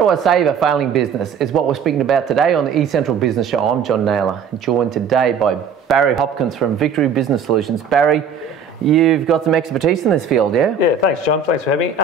do I save a failing business is what we're speaking about today on the eCentral Business Show. I'm John Naylor, joined today by Barry Hopkins from Victory Business Solutions. Barry, you've got some expertise in this field, yeah? Yeah, thanks, John. Thanks for having me.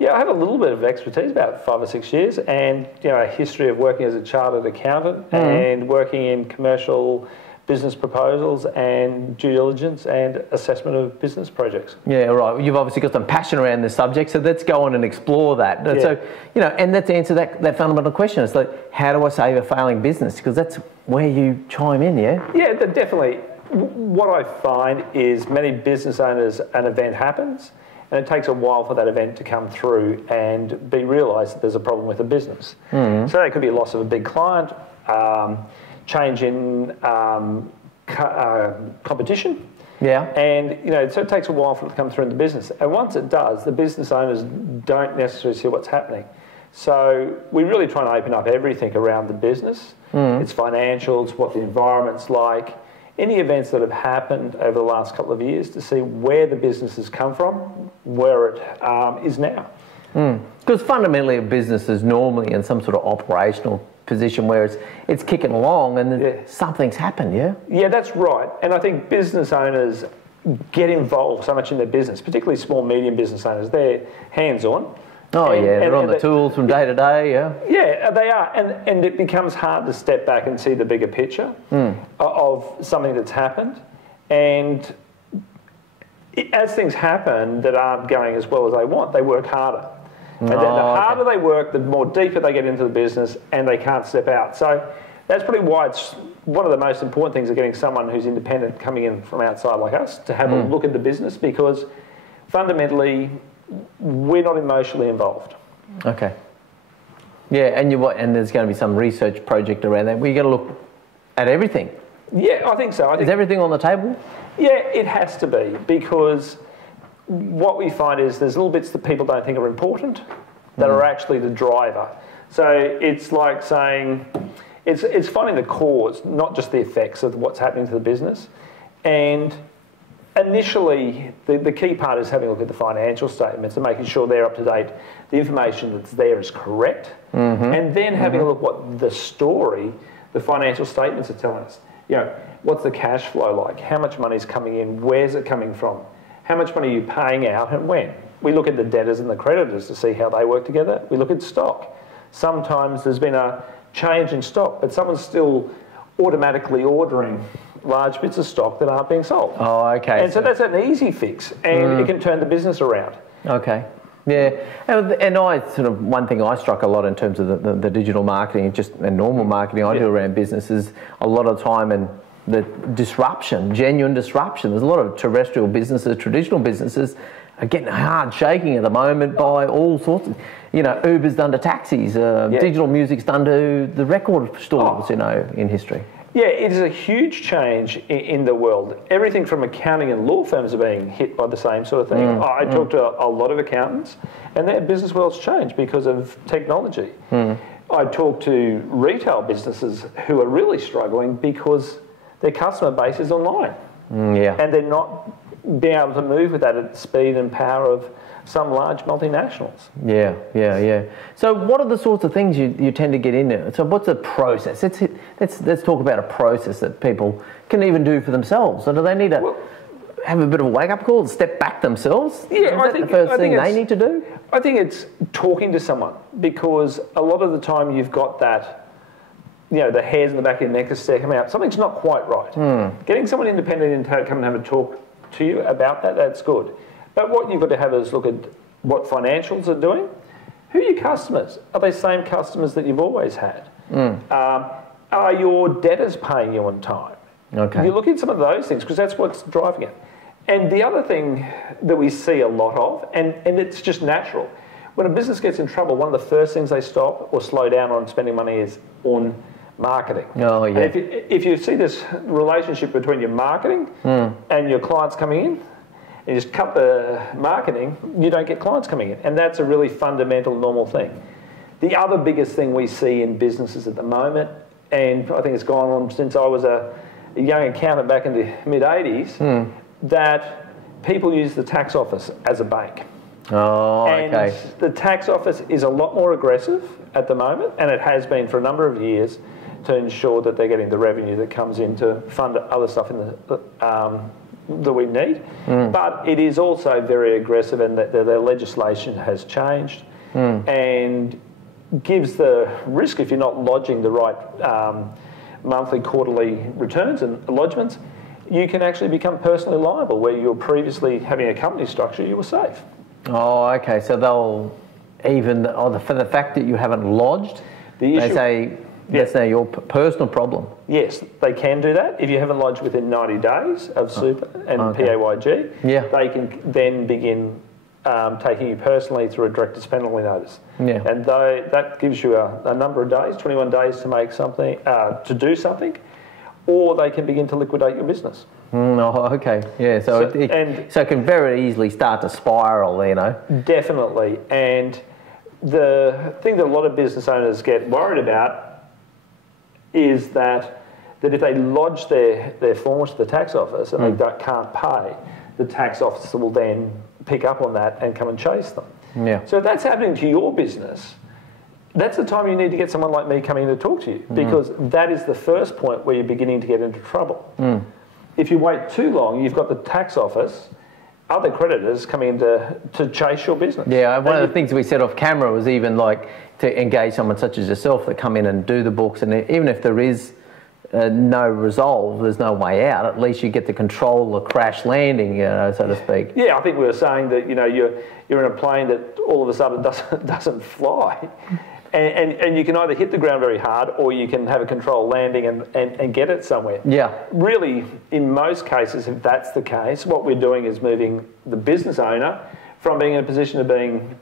Yeah, I have a little bit of expertise, about 5 or 6 years, and a history of working as a chartered accountant and working in commercial business proposals and due diligence and assessment of business projects. Yeah, right. You've obviously got some passion around this subject, so let's go on and explore that. Yeah. So, and let's answer that fundamental question. It's like, how do I save a failing business? Because that's where you chime in, yeah? Yeah, definitely. What I find is many business owners, an event happens, and it takes a while for that event to come through and be realised that there's a problem with the business. So that could be a loss of a big client, change in competition. Yeah. And, so it takes a while for it to come through in the business. And once it does, the business owners don't necessarily see what's happening. So we really try and open up everything around the business. Its financials, what the environment's like, any events that have happened over the last couple of years to see where the business has come from, where it is now. Because fundamentally a business is normally in some sort of operational position where it's kicking along and something's happened, yeah? Yeah, that's right. And I think business owners get involved so much in their business, particularly small, medium business owners. They're hands-on. Oh, they're on the tools from day to day, yeah? Yeah, they are. And it becomes hard to step back and see the bigger picture of something that's happened. And as things happen that aren't going as well as they want, they work harder. And the harder they work, the more deeper they get into the business and they can't step out. So that's probably why it's one of the most important things of getting someone who's independent coming in from outside like us to have a look at the business, because fundamentally we're not emotionally involved. Okay. Yeah, and there's going to be some research project around that where you got to look at everything. Yeah, I think so. Is everything on the table? Yeah, it has to be, because what we find is there's little bits that people don't think are important that are actually the driver. So it's like saying, it's finding the cause, not just the effects of what's happening to the business. And initially, the key part is having a look at the financial statements and making sure they're up to date, the information that's there is correct, and then having a look what the story, the financial statements are telling us. What's the cash flow like? How much money is coming in? Where's it coming from? How much money are you paying out and when? We look at the debtors and the creditors to see how they work together. We look at stock. Sometimes there's been a change in stock, but someone's still automatically ordering large bits of stock that aren't being sold. Oh, okay. And so that's an easy fix, and it can turn the business around. Okay. Yeah, and one thing I struck a lot in terms of the digital marketing, and normal marketing I do around business, is a lot of time and the disruption, genuine disruption. There's a lot of terrestrial businesses, traditional businesses are getting hard shaking at the moment by all sorts of, Uber's done to taxis, digital music's done to the record stores, in history. Yeah, it is a huge change in the world. Everything from accounting and law firms are being hit by the same sort of thing. I talk to a lot of accountants, and their business world's changed because of technology. I talk to retail businesses who are really struggling because their customer base is online. And they're not being able to move with that at the speed and power of some large multinationals. Yeah. So what are the sorts of things you tend to get into? So what's the process? Let's talk about a process that people can even do for themselves. So do they need to have a bit of a wake-up call and step back themselves? Yeah, I think the first thing they need to do? I think it's talking to someone, because a lot of the time you've got that, the hairs in the back of your neck are sticking out. Something's not quite right. Getting someone independent in to come and have a talk to you about that, that's good. But what you've got to have is look at what financials are doing. Who are your customers? Are they the same customers that you've always had? Are your debtors paying you on time? Okay. You look at some of those things, because that's what's driving it. And the other thing that we see a lot of, and it's just natural, when a business gets in trouble, one of the first things they stop or slow down on spending money is on marketing. Oh, yeah. And if you see this relationship between your marketing and your clients coming in, and you just cut the marketing, you don't get clients coming in. And that's a really fundamental, normal thing. The other biggest thing we see in businesses at the moment, and I think it's gone on since I was a young accountant back in the mid-'80s, that people use the tax office as a bank. Oh, and okay. the tax office is a lot more aggressive at the moment, and it has been for a number of years, to ensure that they're getting the revenue that comes in to fund other stuff in that we need. But it is also very aggressive, and that the legislation has changed and gives the risk, if you're not lodging the right monthly, quarterly returns and lodgements, you can actually become personally liable, where you're previously having a company structure, you were safe. Oh, okay. So they'll even for the fact that you haven't lodged, they say that's now your personal problem. Yes, they can do that. If you haven't lodged within 90 days of super and PAYG, they can then begin taking you personally through a director's penalty notice. Yeah. And that gives you a number of days, 21 days to make something, to do something, or they can begin to liquidate your business. Oh, okay. Yeah, so it can very easily start to spiral, you know. Definitely. And the thing that a lot of business owners get worried about is that if they lodge their forms to the tax office and they can't pay, the tax office will then pick up on that and come and chase them. Yeah. So if that's happening to your business, that's the time you need to get someone like me coming in to talk to you, because that is the first point where you're beginning to get into trouble. If you wait too long, you've got the tax office, other creditors coming in to chase your business. Yeah, one of the things we said off camera was even like to engage someone such as yourself that come in and do the books, and even if there is no resolve, there's no way out, at least you get to control the crash landing, you know, so to speak. Yeah, I think we were saying that, you know, you're in a plane that all of a sudden doesn't fly. And you can either hit the ground very hard, or you can have a controlled landing and get it somewhere. Yeah. Really, in most cases, if that's the case, what we're doing is moving the business owner from being in a position of being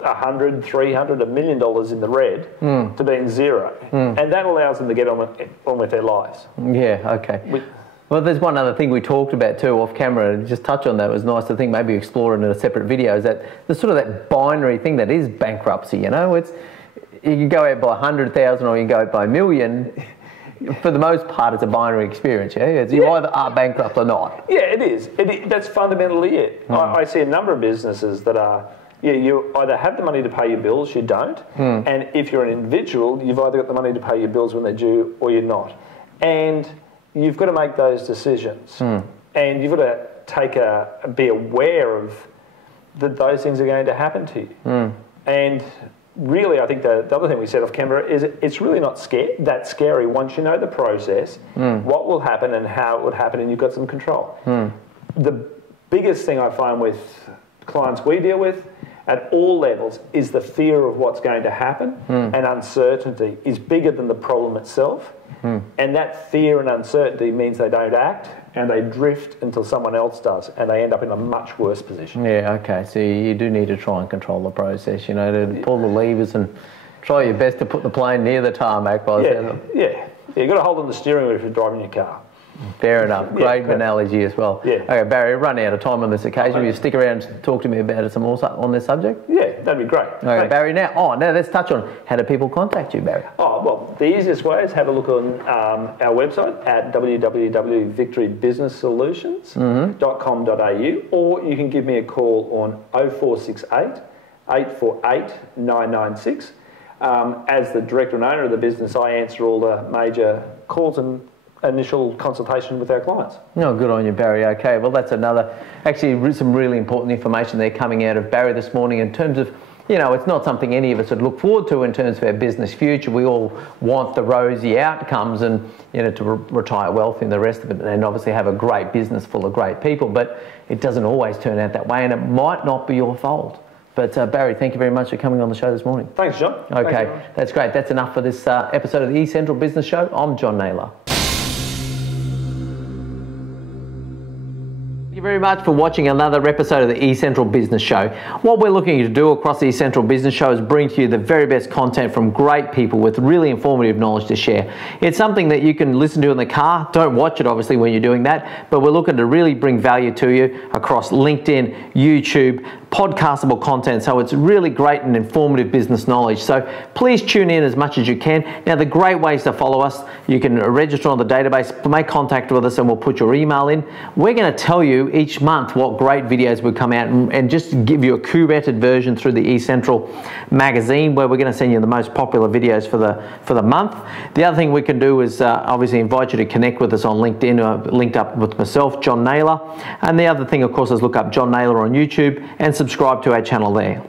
$100, $300, $1 million in the red to being zero. And that allows them to get on with their lives. Yeah, okay. Well, there's one other thing we talked about too off camera, and just touch on that. It was nice to think maybe explore it in a separate video, is that the sort of that binary thing that is bankruptcy, you know, it's, you can go out by 100,000 or you can go out by 1 million. For the most part, it's a binary experience, yeah? You either are bankrupt or not. Yeah, it is. That's fundamentally it. I see a number of businesses that are, you either have the money to pay your bills, you don't, and if you're an individual, you've either got the money to pay your bills when they're due or you're not. And you've got to make those decisions. And you've got to be aware of that those things are going to happen to you. And really, I think the other thing we said off camera is it's really not that scary once you know the process, what will happen and how it would happen, and you've got some control. The biggest thing I find with clients we deal with at all levels is the fear of what's going to happen, and uncertainty is bigger than the problem itself. And that fear and uncertainty means they don't act, and they drift until someone else does, and they end up in a much worse position. Yeah, okay. So you do need to try and control the process, you know, to pull the levers and try your best to put the plane near the tarmac by the sound of it. Yeah. You've got to hold on the steering wheel if you're driving your car. Fair enough. Great analogy as well. Yeah. Okay, Barry, we're running out of time on this occasion. Will you stick around and talk to me about some more on this subject? Yeah, that'd be great. Okay, thanks. Barry, now let's touch on how do people contact you, Barry? Oh, well, the easiest way is have a look on our website at www.victorybusinesssolutions.com.au, or you can give me a call on 0468 848 996. As the director and owner of the business, I answer all the major calls and initial consultation with our clients. Oh, good on you, Barry. Okay, well, that's actually some really important information there coming out of Barry this morning in terms of, you know, it's not something any of us would look forward to in terms of our business future. We all want the rosy outcomes and, you know, to retire wealthy and the rest of it, and obviously have a great business full of great people, but it doesn't always turn out that way, and it might not be your fault. But Barry, thank you very much for coming on the show this morning. Thanks, John. Okay, that's great. That's enough for this episode of the East Central Business Show. I'm John Naylor. Thank you very much for watching another episode of the East Central Business Show. What we're looking to do across the East Central Business Show is bring to you the very best content from great people with really informative knowledge to share. It's something that you can listen to in the car. Don't watch it, obviously, when you're doing that, but we're looking to really bring value to you across LinkedIn, YouTube, podcastable content, so it's really great and informative business knowledge. So please tune in as much as you can. Now, the great ways to follow us, you can register on the database, make contact with us, and we'll put your email in. We're going to tell you each month what great videos would come out, and just give you a curated version through the eCentral magazine, where we're going to send you the most popular videos for the month. The other thing we can do is obviously invite you to connect with us on LinkedIn, linked up with myself, John Naylor. And the other thing, of course, is look up John Naylor on YouTube and subscribe to our channel there.